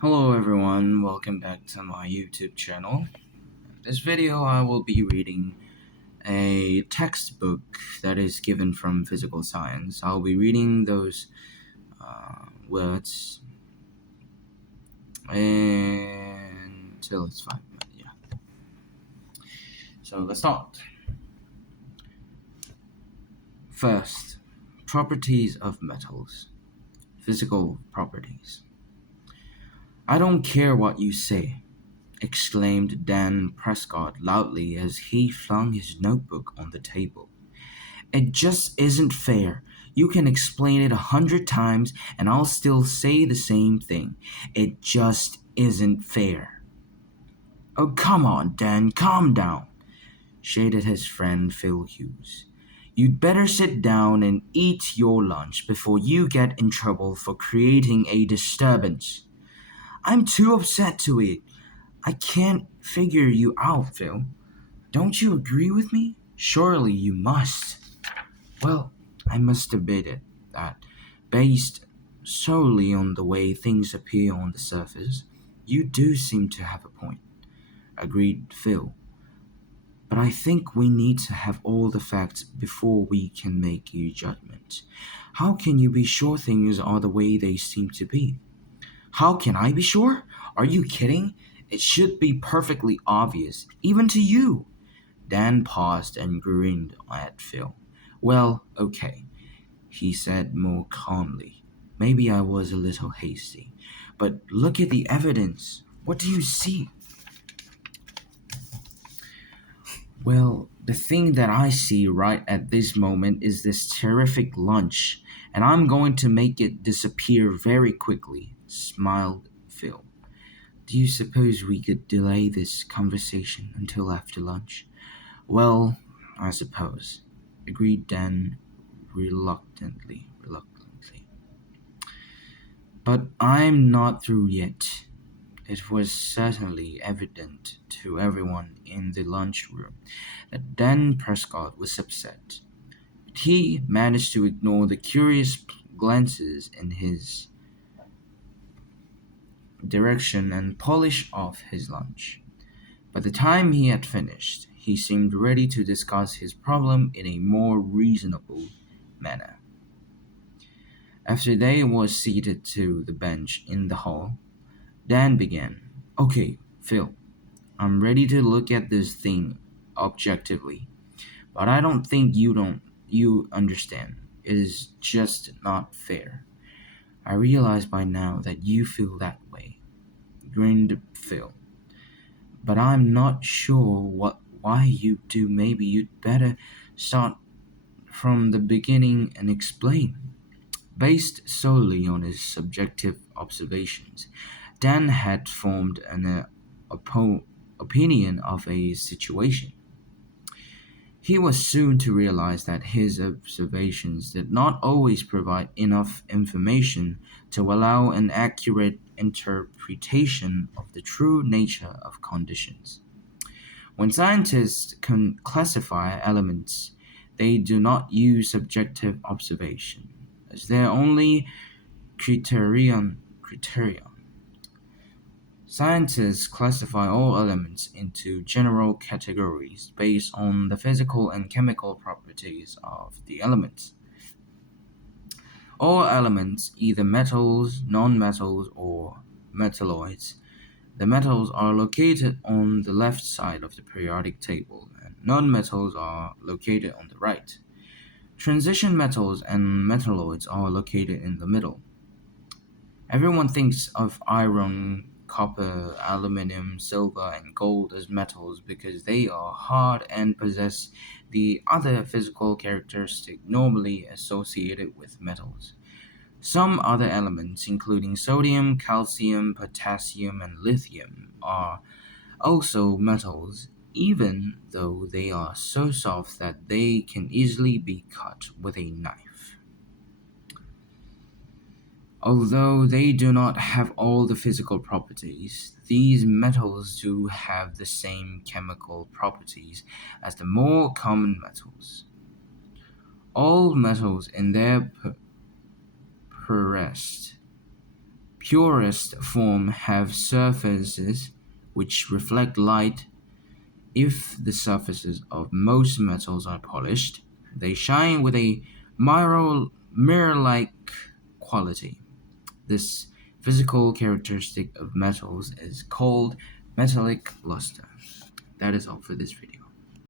Hello everyone, welcome back to my YouTube channel. In this video I will be reading a textbook that is given from physical science. I'll be reading those words until it's 5 minutes. Yeah. So let's start. First, properties of metals. Physical properties. I don't care what you say, exclaimed Dan Prescott loudly as he flung his notebook on the table. It just isn't fair. You can explain it 100 times and I'll still say the same thing. It just isn't fair. Oh, come on, Dan, calm down, shaded his friend Phil Hughes. You'd better sit down and eat your lunch before you get in trouble for creating a disturbance. I'm too upset to eat. I can't figure you out, Phil. Don't you agree with me? Surely you must. Well, I must admit it that, based solely on the way things appear on the surface, you do seem to have a point, agreed Phil. But I think we need to have all the facts before we can make a judgment. How can you be sure things are the way they seem to be? How can I be sure? Are you kidding? It should be perfectly obvious, even to you. Dan paused and grinned at Phil. Well, okay, he said more calmly. Maybe I was a little hasty. But look at the evidence. What do you see? Well, the thing that I see right at this moment is this terrific lunch, and I'm going to make it disappear very quickly, smiled Phil. Do you suppose we could delay this conversation until after lunch? Well, I suppose, agreed Dan reluctantly. But I'm not through yet. It was certainly evident to everyone in the lunchroom that Dan Prescott was upset. But he managed to ignore the curious glances in his direction and polish off his lunch. By the time he had finished, he seemed ready to discuss his problem in a more reasonable manner. After they were seated to the bench in the hall, Dan began. Okay, Phil, I'm ready to look at this thing objectively, but I don't think you understand. It is just not fair. I realize by now that you feel that way, grinned Phil. But I'm not sure why you do. Maybe you'd better start from the beginning and explain. Based solely on his subjective observations, Dan had formed an opinion of a situation. He was soon to realize that his observations did not always provide enough information to allow an accurate interpretation of the true nature of conditions. When scientists can classify elements, they do not use subjective observation as their only criterion. Scientists classify all elements into general categories based on the physical and chemical properties of the elements. All elements, either metals, nonmetals, or metalloids, the metals are located on the left side of the periodic table, and nonmetals are located on the right. Transition metals and metalloids are located in the middle. Everyone thinks of iron, copper, aluminum, silver, and gold as metals because they are hard and possess the other physical characteristics normally associated with metals. Some other elements, including sodium, calcium, potassium, and lithium, are also metals, even though they are so soft that they can easily be cut with a knife. Although they do not have all the physical properties, these metals do have the same chemical properties as the more common metals. All metals in their purest purest form have surfaces which reflect light. If the surfaces of most metals are polished, they shine with a mirror-like quality. This physical characteristic of metals is called metallic luster. That is all for this video.